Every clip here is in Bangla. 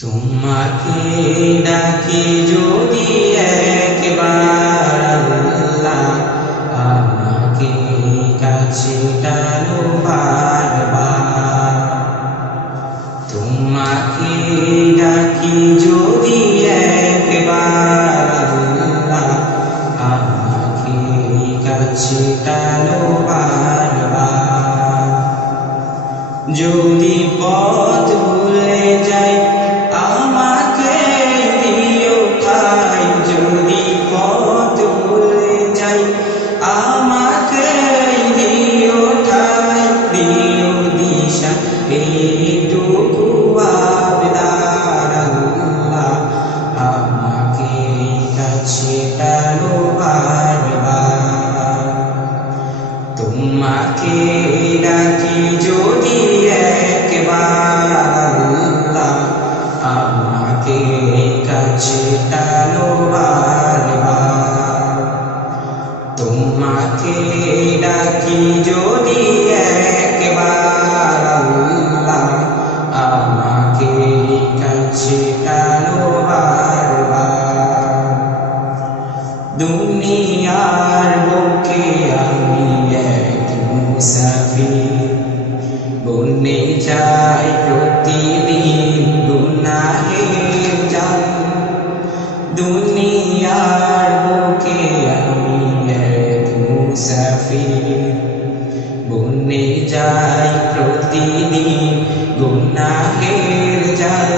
তোমাকে ডাকি যদি একবার আল্লাহ, আমাকে কাছে টানো বারবার। তোমাকে ডাকি যদি একবার আল্লাহ, আমাকে কাছে টানো বারবার। যদি পথ ভুলে যাই আমাকে দিও ঠাই, যদি পথ ভুলে যাই আমাকে দিও ঠাই, দিও দিশা এইটুকু আবদার আল্লাহ, আমাকে কাছে টানো বারবার। তোমাকে ডাকি যদি একবার আল্লাহ, আমাকে কাছে টানো বারবার। তোমাকে ডাকি যদি একবার আল্লাহ, আমাকে কাছে টানো বারবার। দুনিয়ার বুকে আমি এক মুসাফির, বনে যাই প্রতিদিন গুনাহের জাল। দুনিয়ার বুকে আমি এক মুসাফির, বনে যাই প্রতিদিন গুনাহের জাল।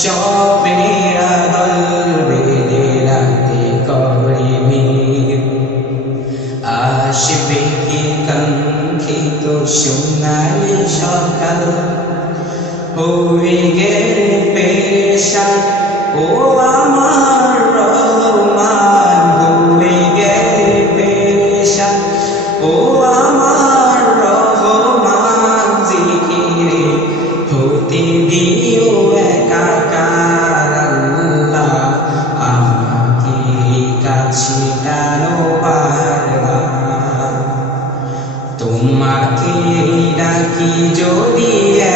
স্বপ্নেরা দল বেঁধে রাতে করে ভিড়, আসবে কি কাঙ্ক্ষিত সোনালি সকাল। হয়ে গেলে পেরেশান ও আমার রহমান, হয়ে গেলে পেরেশান ও আমার রহমান। জিকিরে হতে দিও একাকার আল্লাহ, আমাকে কাছে টানো বারবার। তোমাকে ডাকি যদি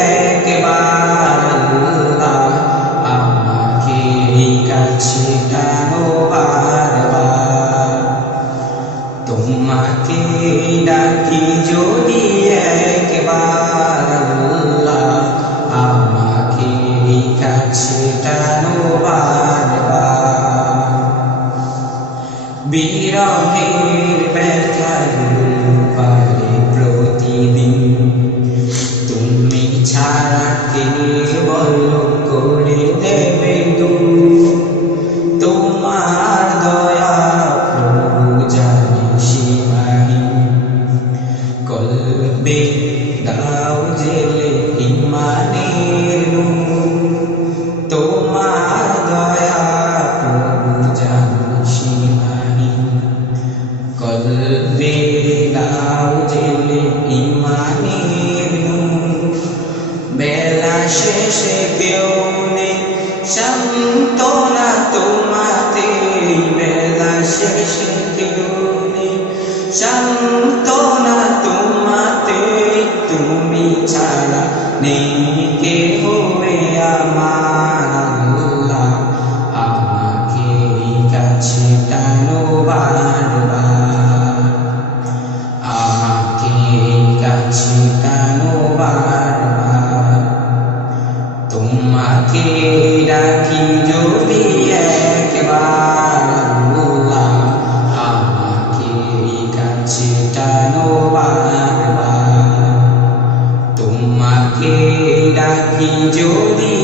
একবার আল্লাহ, আমাকে কাছে টানো বারবার। তোমাকে ডাকি যদি একবার আল্লাহ, আমাকে কাছে টানো বারবার। বিরহের ব্যথাগুলো পারে প্রতিদিন, তুমি ছাড়া কে বলো করে দেবে দূর। তোমার দয়া প্রভু জানি সীমাহীন, কলবে দাও জেলে ইমানের নূর। তোমার দয়া প্রভু জানি সীমাহীন, কলবে দাও জেলে ইমানের নূর। বেলা শেষে কেউ নেই সান্ত্বনা তোমাতে, বেলা শেষে কেউ নেই সান্ত্বনা তোমাতে। তুমি ছাড়া নেই কেহ আমার আল্লাহ, আমাকে কাছে টানো বারবার। আমাকে কাছে টানো বারবার। তোমাকে ডাকি যদি একবার আল্লাহ, আমাকে কাছে টানো বারবার। তোমাকে ডাকি যদি